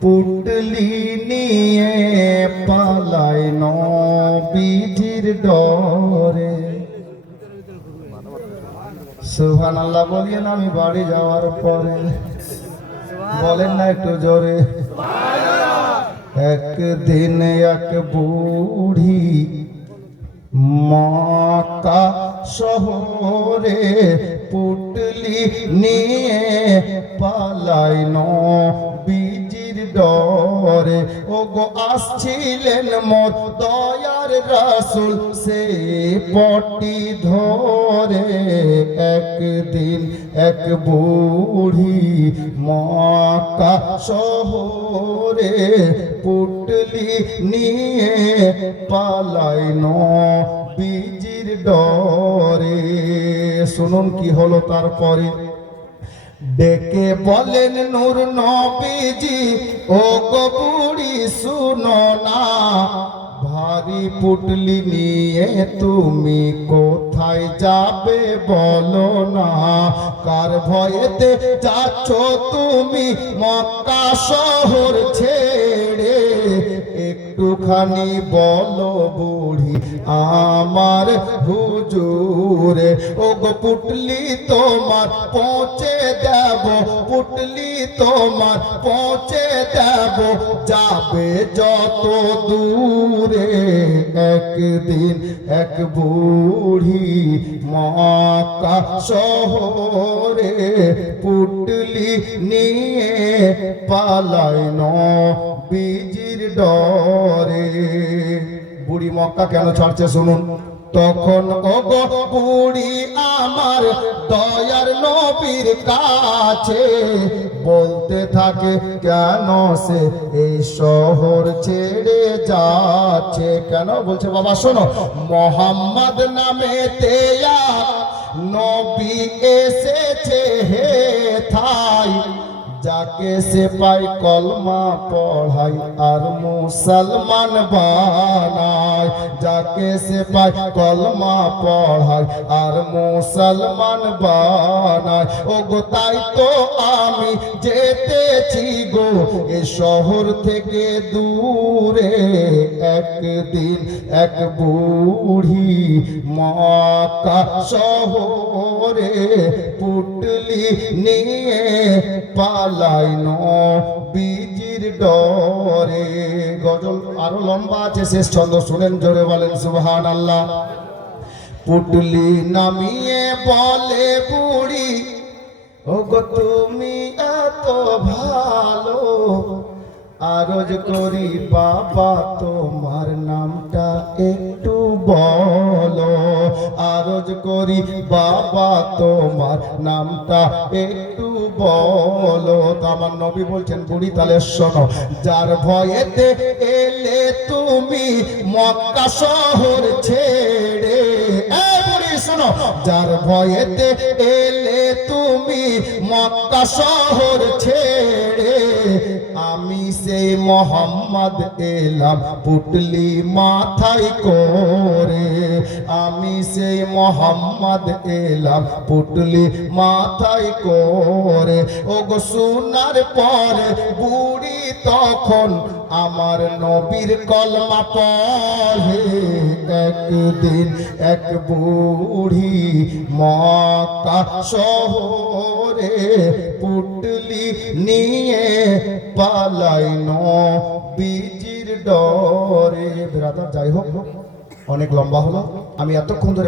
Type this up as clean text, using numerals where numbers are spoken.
পুটলি নিয়ে পালায় নবীজির ডরে। সুবহানাল্লাহ বলিয়েন আমি বাড়ি যাওয়ার পরে, বলেন না একটু জোরে। একদিন এক বুড়ি মক্কা শহরে পুটলি নিয়ে পালায় নবীজির ডরে। ও গো আসছিলেন মোর দয়ার রাসূল সে পটি ধরে। একদিন এক বুড়ি মক্কা শহরে পুটলি নিয়ে পালায় নবীজির ডরে। শুনুন কি হলো তারপরে। ডেকে বলেন নূর নবীজি ও গো বুড়ি শুনো না, ভারী পুটলি নিয়ে তুমি কোথায় যাবে বলো না। কার ভয়েতে যাচ্ছ তুমি মক্কা শহর ছেড়ে, একটুখানি বলো বুড়ি আমার হুজুরে। ও গো পুটলি তোমার পৌঁছে দেব, পুটলি তোমার পৌঁছে দেব, যাবে যত দূরে। একদিন এক বুড়ি মক্কা শহরে পুটলি নিয়ে পালায় নবীজির ডরে। বুড়ি মক্কা কেন ছাড়ছে শুনুন। তখন ওগো বুড়ি আমার দয়ার নবীর কাছে বলতে থাকে কেন সে এই শহর ছেড়ে যাচ্ছে। কেন বলছে বাবা শোনো, মোহাম্মদ নামে তেয়া নবী এসেছে হে থাই, যাকে সে পাই কলমা পড়াই আর মুসলমান বানায়। যাকে সে পাই কলমা পড়াই আর মুসলমান বানায়। ও গো তাই তো আমি যেতেছি গো এ শহর থেকে দূরে। একদিন এক বুড়ি মক্কা শহরে পুটলি নিয়ে পালায় নবীজির ডরে। গজল আরো লম্বা আছে, শেষ ছন্দ শুনেন জোরে বলেন সুবহানাল্লাহ। পুটলি নামিয়ে বলে বুড়ি ও গো তুমি এত ভালো, আরজ করি বাবা তোমার নামটা একটু বলো। আরজ করি বাবা তোমার নামটা একটু বলো। তো আমার নবী বলছেন বুড়ি তাহলে শোনো, যার ভয়েতে এলে তুমি মক্কা শহর ছেড়ে। বুড়ি শোনো, যার ভয়েতে এলে তুমি মক্কা শহর ছেড়ে, আমি সেই মোহাম্মদ এলাম পুটলি মাথায় করে। আমি সেই মোহাম্মদ এলাম পুটলি মাথায় করে। ও গো শোনার পরে বুড়ি তখন আমার নবীর কলমা পড়ে। একদিন এক বুড়ি মক্কা শহরে পুটলি নিয়ে পালায় নবীজির ডরে। ব্রাদার যাই হোক অনেক লম্বা হলো, আমি এতক্ষণ ধরে